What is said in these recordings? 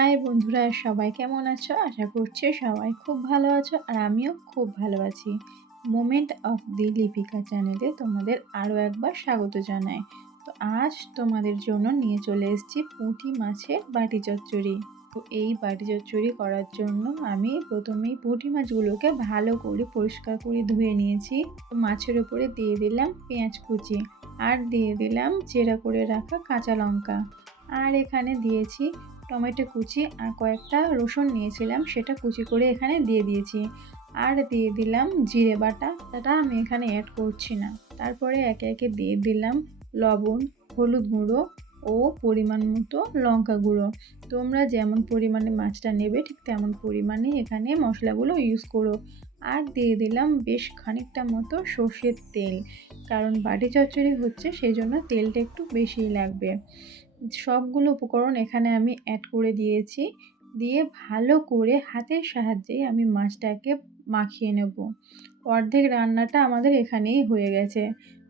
High বন্ধুরা, সবাই কেমন আছো? আশা করছি সবাই খুব ভালো আছো আর আমিও খুব ভালো আছি। মোমেন্ট অফ দি লিপিকা চ্যানেলে তোমাদের আরও একবার স্বাগত জানাই। তো আজ তোমাদের জন্য নিয়ে চলে এসেছি পুঁটি মাছের বাটি চচ্চড়ি। তো এই বাটি চচ্চড়ি করার জন্য আমি প্রথমেই পুঁটি মাছগুলোকে ভালো করে পরিষ্কার করে ধুয়ে নিয়েছি। মাছের উপরে দিয়ে দিলাম পেঁয়াজ কুচি আর দিয়ে দিলাম চেরা করে রাখা কাঁচা লঙ্কা। আর এখানে দিয়েছি টমেটো কুচি আর কয়েকটা রসুন নিয়েছিলাম, সেটা কুচি করে এখানে দিয়ে দিয়েছি। আর দিয়ে দিলাম জিরে বাটা, সেটা আমি এখানে অ্যাড করছি না। তারপরে একে একে দিয়ে দিলাম লবণ, হলুদ গুঁড়ো ও পরিমাণ মতো লঙ্কা গুঁড়ো। তোমরা যেমন পরিমাণে মাছটা নেবে, ঠিক তেমন পরিমাণে এখানে মশলাগুলো ইউজ করো। আর দিয়ে দিলাম বেশ খানিকটা মতো সর্ষের তেল, কারণ বাটি চচ্চড়ি হচ্ছে সেই জন্য তেলটা একটু বেশিই লাগবে। সবগুলো উপকরণ এখানে আমি অ্যাড করে দিয়েছি। দিয়ে ভালো করে হাতের সাহায্যে আমি মাছটাকে মাখিয়ে নেব। অর্ধেক রান্নাটা আমাদের এখানেই হয়ে গেছে।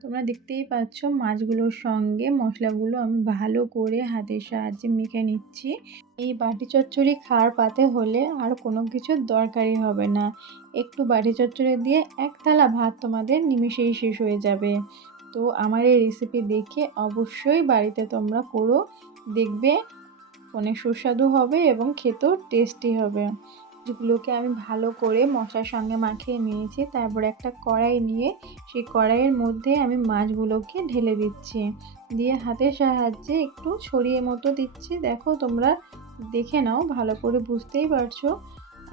তোমরা দেখতেই পাচ্ছ মাছগুলোর সঙ্গে মশলাগুলো আমি ভালো করে হাতের সাহায্যে মেখে নিচ্ছি। এই বাটি চচ্চড়ি খাওয়ার পাতে হলে আর কোনো কিছুর দরকারই হবে না। একটু বাটি চচ্চড়ি দিয়ে এক থালা ভাত তোমাদের নিমেষেই শেষ হয়ে যাবে। তো আমার এই রেসিপি দেখে অবশ্যই বাড়িতে তোমরা করো দেখবে। অনেক সুস্বাদু হবে এবং খেতেও টেস্টি হবে। যেগুলোকে আমি ভালো করে মশলার সঙ্গে মাখিয়ে নিয়েছি, তারপর একটা কড়াই নিয়ে সেই কড়াইয়ের মধ্যে আমি মাছগুলোকে ঢেলে দিচ্ছি। দিয়ে হাতের সাহায্যে একটু ছড়িয়ে মতো দিচ্ছি। দেখো তোমরা দেখে নাও, ভালো করে বুঝতেই পারছ।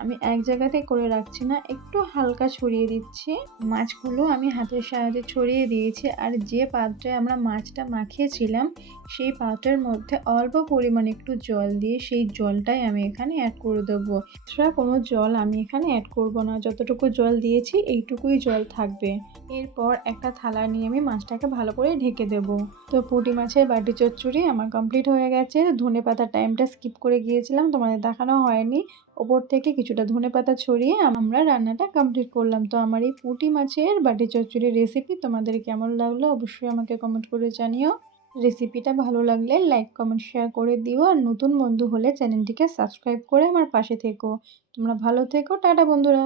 আমি এক জায়গাতে করে রাখছি না, একটু হালকা ছড়িয়ে দিচ্ছি। মাছগুলো আমি হাতের সাহায্যে ছড়িয়ে দিয়েছি আর যে পাত্রে আমরা মাছটা মাখিয়েছিলাম, সেই পাত্রের মধ্যে অল্প পরিমাণে একটু জল দিয়ে সেই জলটাই আমি এখানে অ্যাড করে দেবো। এছাড়া কোনো জল আমি এখানে অ্যাড করব না, যতটুকু জল দিয়েছি এইটুকুই জল থাকবে। এরপর একটা থালা নিয়ে আমি মাছটাকে ভালো করে ঢেকে দেবো। তো পুঁটি মাছের বাটি চচ্চড়ি আমার কমপ্লিট হয়ে গেছে। ধনে পাতার টাইমটা স্কিপ করে গিয়েছিলাম, তোমাদের দেখানো হয়নি। ওপর থেকে কিছুটা ধনে পাতা ছড়িয়ে আমরা রান্নাটা কমপ্লিট করলাম। তো আমার এই পুটি মাছের বাটি চচ্চড়ির রেসিপি তোমাদের কেমন লাগল অবশ্যই আমাকে কমেন্ট করে জানিও। রেসিপিটা ভালো লাগলে লাইক কমেন্ট শেয়ার করে দিও। আর নতুন বন্ধু হলে চ্যানেলটিকে সাবস্ক্রাইব করে আমার পাশে থেকো। তোমরা ভালো থেকো, টাটা বন্ধুরা।